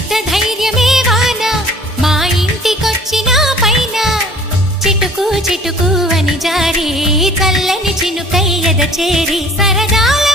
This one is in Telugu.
ఎంత ధైర్యమే వాన మా ఇంటికొచ్చిన పైన చిటుకు చిటుకు అని జారి చల్లని చినుకై ఎద చేరి సరదాల